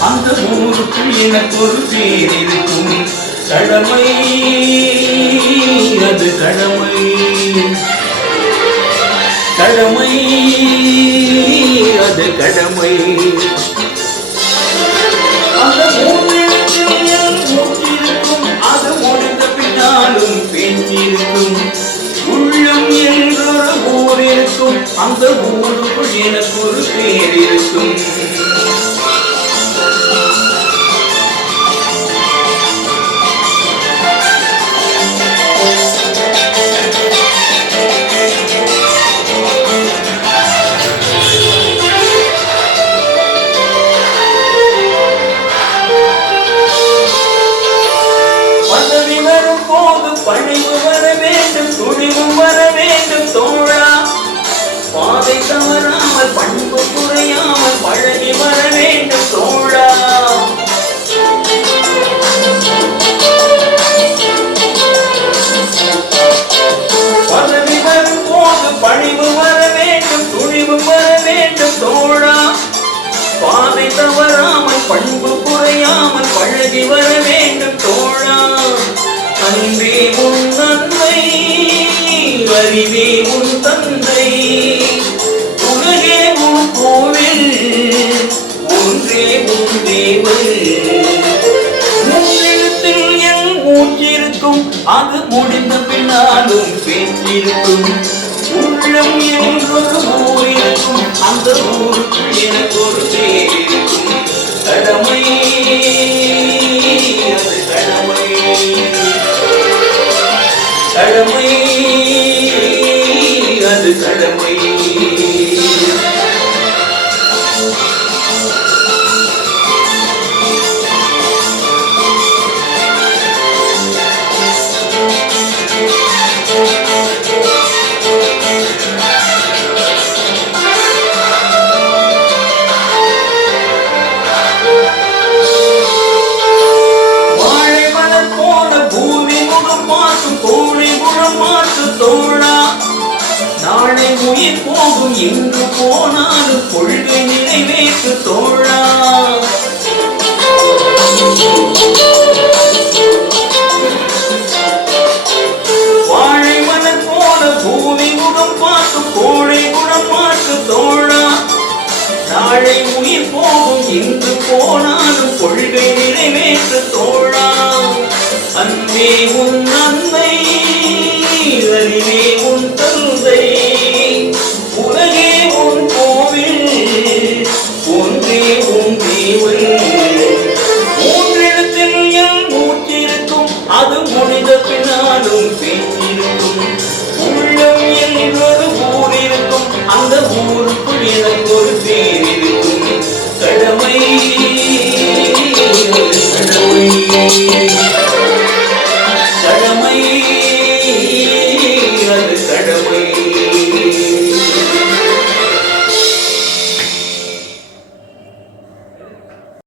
அந்த ஊருக்கு எனக்கு ஒரு பேர் இருக்கும். கடமை. அது கடமை. கடமை. அது கடமை. அந்த ஊருக்குள் எனக்கு ஒரு பேர் இருக்கும். பாதை தவறாமல் பண்பு குறையாமல் பழகி வர வேண்டும் தோழா. அன்பே உன் நன்மை அறிவே உன் தந்தை. உலகே உன் கோவில் ஒன்றே உன் தேவன். மூன்றெழுத்தில் என் மூச்சிருக்கும் அது முடிந்த பின்னாலும் பேச்சிருக்கும். உள்ளம் என்றொரு ஊர் இருக்கும் அந்த ஊருக்குள் என கடமை அது கடமை வாழை மாற்று தோழா. நாளை உயிர் போகும் இன்று போனாலும் கொள்கை நினைவேற்று தோழா. வாழை போல பூமி முகம் பார்க்கும் கோழை குணம் மாற்று தோழா. நாளை உயிர் போகும் இன்று போனாலும் கொள்கை நிறைவேற்று தோழா. அன்பே உன் நாடும் பேச்சிருக்கும் உள்ளம் என்றொரு ஊர் இருக்கும் அந்த ஊருக்குள் எனக்கு ஒரு பேர்.